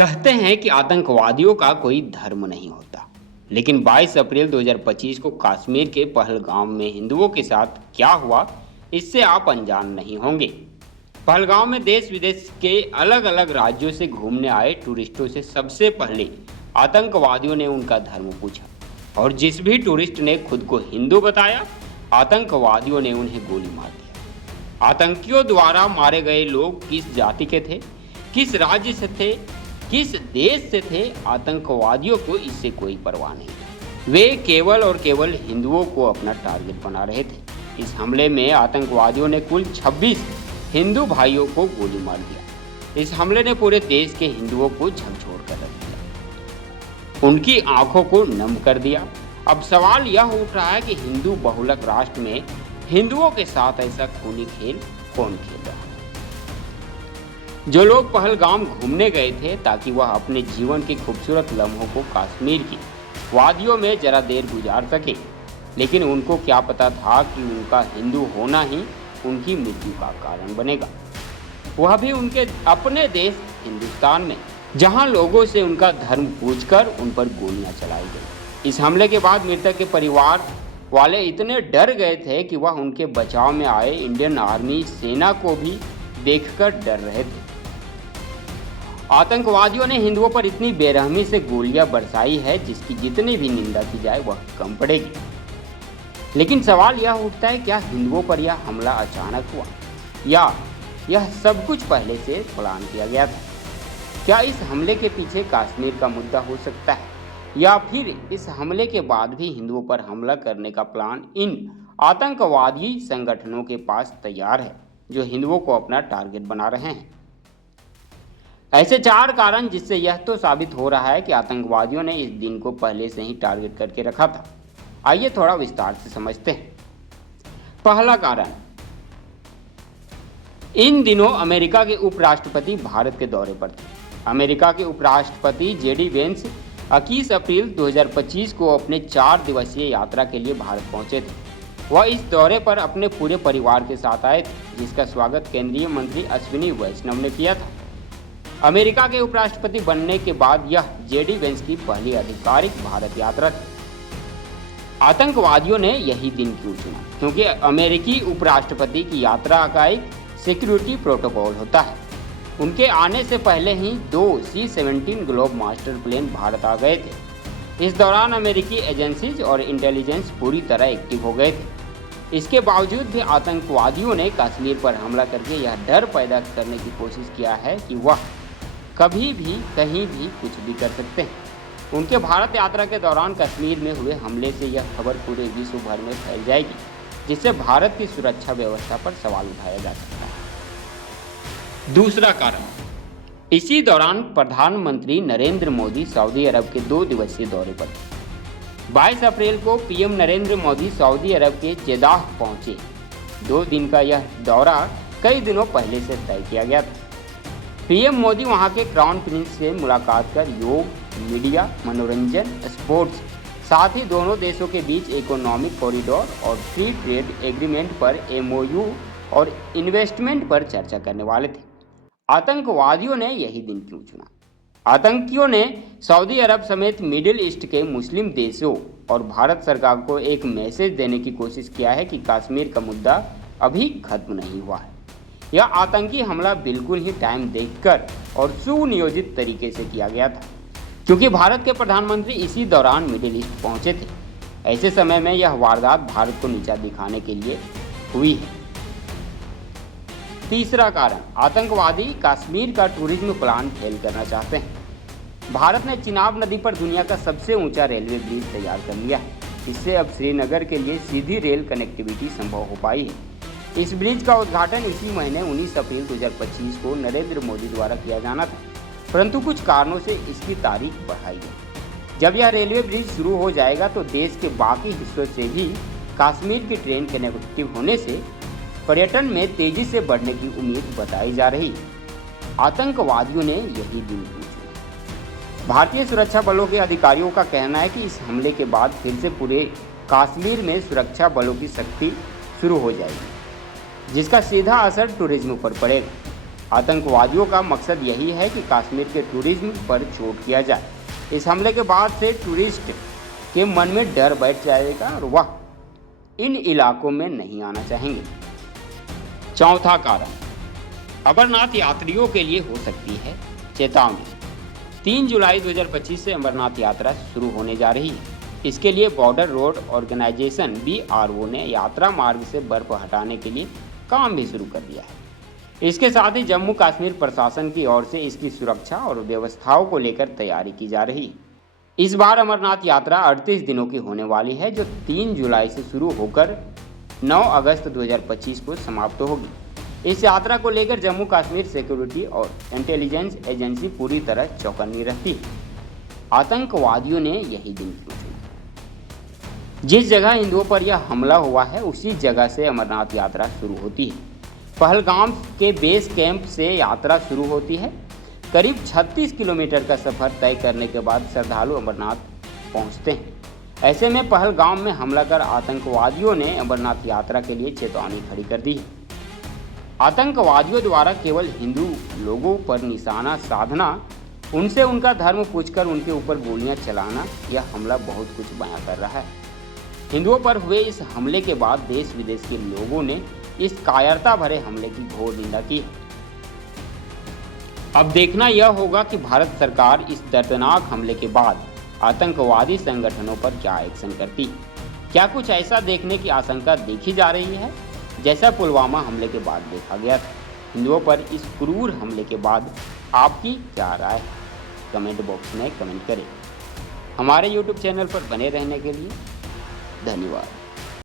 कहते हैं कि आतंकवादियों का कोई धर्म नहीं होता। लेकिन 22 अप्रैल 2025 को कश्मीर के पहलगाम में हिंदुओं के साथ क्या हुआ, इससे आप अनजान नहीं होंगे। पहलगाम में देश विदेश के अलग अलग राज्यों से घूमने आए टूरिस्टों से सबसे पहले आतंकवादियों ने उनका धर्म पूछा, और जिस भी टूरिस्ट ने खुद को हिंदू बताया, आतंकवादियों ने उन्हें गोली मार दिया। आतंकियों द्वारा मारे गए लोग किस जाति के थे, किस राज्य से थे, किस देश से थे, आतंकवादियों को इससे कोई परवाह नहीं थी। वे केवल और केवल हिंदुओं को अपना टारगेट बना रहे थे। इस हमले में आतंकवादियों ने कुल 26 हिंदू भाइयों को गोली मार दिया। इस हमले ने पूरे देश के हिंदुओं को झकझोर कर रख दिया, उनकी आंखों को नम कर दिया। अब सवाल यह उठ रहा है कि हिंदू बहुलक राष्ट्र में हिंदुओं के साथ ऐसा खूनी खेल कौन खेल रहा है। जो लोग पहलगाम घूमने गए थे ताकि वह अपने जीवन के खूबसूरत लम्हों को कश्मीर की वादियों में जरा देर गुजार सके, लेकिन उनको क्या पता था कि उनका हिंदू होना ही उनकी मृत्यु का कारण बनेगा, वह भी उनके अपने देश हिंदुस्तान में, जहां लोगों से उनका धर्म पूछकर उन पर गोलियां चलाई गई। इस हमले के बाद मृतक के परिवार वाले इतने डर गए थे कि वह उनके बचाव में आए इंडियन आर्मी सेना को भी देखकर डर रहे थे। आतंकवादियों ने हिंदुओं पर इतनी बेरहमी से गोलियां बरसाई है जिसकी जितनी भी निंदा की जाए वह कम पड़ेगी। लेकिन सवाल यह उठता है, क्या हिंदुओं पर यह हमला अचानक हुआ या यह सब कुछ पहले से प्लान किया गया था? क्या इस हमले के पीछे कश्मीर का मुद्दा हो सकता है, या फिर इस हमले के बाद भी हिंदुओं पर हमला करने का प्लान इन आतंकवादी संगठनों के पास तैयार है जो हिंदुओं को अपना टारगेट बना रहे हैं? ऐसे 4 कारण जिससे यह तो साबित हो रहा है कि आतंकवादियों ने इस दिन को पहले से ही टारगेट करके रखा था। आइए थोड़ा विस्तार से समझते हैं। पहला कारण, इन दिनों अमेरिका के उपराष्ट्रपति भारत के दौरे पर थे। अमेरिका के उपराष्ट्रपति जेडी वेंस 21 अप्रैल 2025 को अपने 4 दिवसीय यात्रा के लिए भारत पहुंचे थे। वह इस दौरे पर अपने पूरे परिवार के साथ आए थे, जिसका स्वागत केंद्रीय मंत्री अश्विनी वैष्णव ने किया था। अमेरिका के उपराष्ट्रपति बनने के बाद यह जेडी वेंस की पहली आधिकारिक भारत यात्रा थी। आतंकवादियों ने यही दिन क्यों चुना? क्योंकि अमेरिकी उपराष्ट्रपति की यात्रा का एक सिक्योरिटी प्रोटोकॉल होता है। उनके आने से पहले ही 2 C-17 Globemaster plane Bharat आ गए थे। इस दौरान अमेरिकी एजेंसीज और इंटेलिजेंस पूरी तरह एक्टिव हो गए थे। इसके बावजूद भी आतंकवादियों ने कश्मीर पर हमला करके यह डर पैदा करने की कोशिश किया है कि वह कभी भी कहीं भी कुछ भी कर सकते हैं। उनके भारत यात्रा के दौरान कश्मीर में हुए हमले से यह खबर पूरे विश्व भर में फैल जाएगी, जिससे भारत की सुरक्षा व्यवस्था पर सवाल उठाया जा सकता है। दूसरा कारण, इसी दौरान प्रधानमंत्री नरेंद्र मोदी सऊदी अरब के 2 दिवसीय दौरे पर थे। 22 अप्रैल को पीएम नरेंद्र मोदी सऊदी अरब के जेदाह पहुंचे। 2 दिन का यह दौरा कई दिनों पहले से तय किया गया था। पीएम मोदी वहां के क्राउन प्रिंस से मुलाकात कर योग, मीडिया, मनोरंजन, स्पोर्ट्स, साथ ही दोनों देशों के बीच इकोनॉमिक कॉरिडोर और फ्री ट्रेड एग्रीमेंट पर MOU और इन्वेस्टमेंट पर चर्चा करने वाले थे। आतंकवादियों ने यही दिन क्यों चुना? आतंकियों ने सऊदी अरब समेत मिडिल ईस्ट के मुस्लिम देशों और भारत सरकार को एक मैसेज देने की कोशिश किया है कि कश्मीर का मुद्दा अभी खत्म नहीं हुआ है। यह आतंकी हमला बिल्कुल ही टाइम देखकर और सुनियोजित तरीके से किया गया था, क्योंकि भारत के प्रधानमंत्री इसी दौरान मिडिल ईस्ट पहुंचे थे। ऐसे समय में यह वारदात भारत को नीचा दिखाने के लिए हुई है। तीसरा कारण, आतंकवादी कश्मीर का टूरिज्म प्लान फेल करना चाहते हैं। भारत ने चिनाब नदी पर दुनिया का सबसे ऊंचा रेलवे ब्रिज तैयार कर लिया है। इससे अब श्रीनगर के लिए सीधी रेल कनेक्टिविटी संभव हो पाई है। इस ब्रिज का उद्घाटन इसी महीने 19 अप्रैल 2025 को नरेंद्र मोदी द्वारा किया जाना था, परंतु कुछ कारणों से इसकी तारीख बढ़ाई गई। जब यह रेलवे ब्रिज शुरू हो जाएगा तो देश के बाकी हिस्सों से भी कश्मीर की ट्रेन कनेक्टिव होने से पर्यटन में तेजी से बढ़ने की उम्मीद बताई जा रही है। आतंकवादियों ने यही दिन पूछा। भारतीय सुरक्षा बलों के अधिकारियों का कहना है कि इस हमले के बाद फिर से पूरे कश्मीर में सुरक्षा बलों की सख्ती शुरू हो जाएगी, जिसका सीधा असर टूरिज्म पर पड़ेगा। आतंकवादियों का मकसद यही है कि कश्मीर के टूरिज्म पर चोट किया जाए। इस हमले के बाद से टूरिस्ट के मन में डर बैठ जाएगा और वह इन इलाकों में नहीं आना चाहेंगे। चौथा कारण, अमरनाथ यात्रियों के लिए हो सकती है चेतावनी। 3 जुलाई 2025 से अमरनाथ यात्रा शुरू होने जा रही है। इसके लिए बॉर्डर रोड ऑर्गेनाइजेशन BRO ने यात्रा मार्ग से बर्फ हटाने के लिए काम भी शुरू कर दिया है। इसके साथ ही जम्मू कश्मीर प्रशासन की ओर से इसकी सुरक्षा और व्यवस्थाओं को लेकर तैयारी की जा रही है। इस बार अमरनाथ यात्रा 38 दिनों की होने वाली है, जो 3 जुलाई से शुरू होकर 9 अगस्त 2025 को समाप्त होगी। इस यात्रा को लेकर जम्मू कश्मीर सिक्योरिटी और इंटेलिजेंस एजेंसी पूरी तरह चौकन्नी रहती है। आतंकवादियों ने यही दिन क्यों चुना? जिस जगह हिंदुओं पर यह हमला हुआ है उसी जगह से अमरनाथ यात्रा शुरू होती है। पहलगाम के बेस कैंप से यात्रा शुरू होती है। करीब 36 किलोमीटर का सफर तय करने के बाद श्रद्धालु अमरनाथ पहुंचते हैं। ऐसे में पहलगाम में हमला कर आतंकवादियों ने अमरनाथ यात्रा के लिए चेतावनी खड़ी कर दी है। आतंकवादियों द्वारा केवल हिंदू लोगों पर निशाना साधना, उनसे उनका धर्म पूछकर उनके ऊपर गोलियां चलाना, यह हमला बहुत कुछ बयां कर रहा है। हिंदुओं पर हुए इस हमले के बाद देश विदेश के लोगों ने इस कायरता भरे हमले की घोर निंदा की है। अब देखना यह होगा कि भारत सरकार इस दर्दनाक हमले के बाद आतंकवादी संगठनों पर क्या एक्शन करती है। क्या कुछ ऐसा देखने की आशंका देखी जा रही है जैसा पुलवामा हमले के बाद देखा गया था? हिंदुओं पर इस क्रूर हमले के बाद आपकी क्या राय है? कमेंट बॉक्स में कमेंट करें। हमारे YouTube चैनल पर बने रहने के लिए धन्यवाद।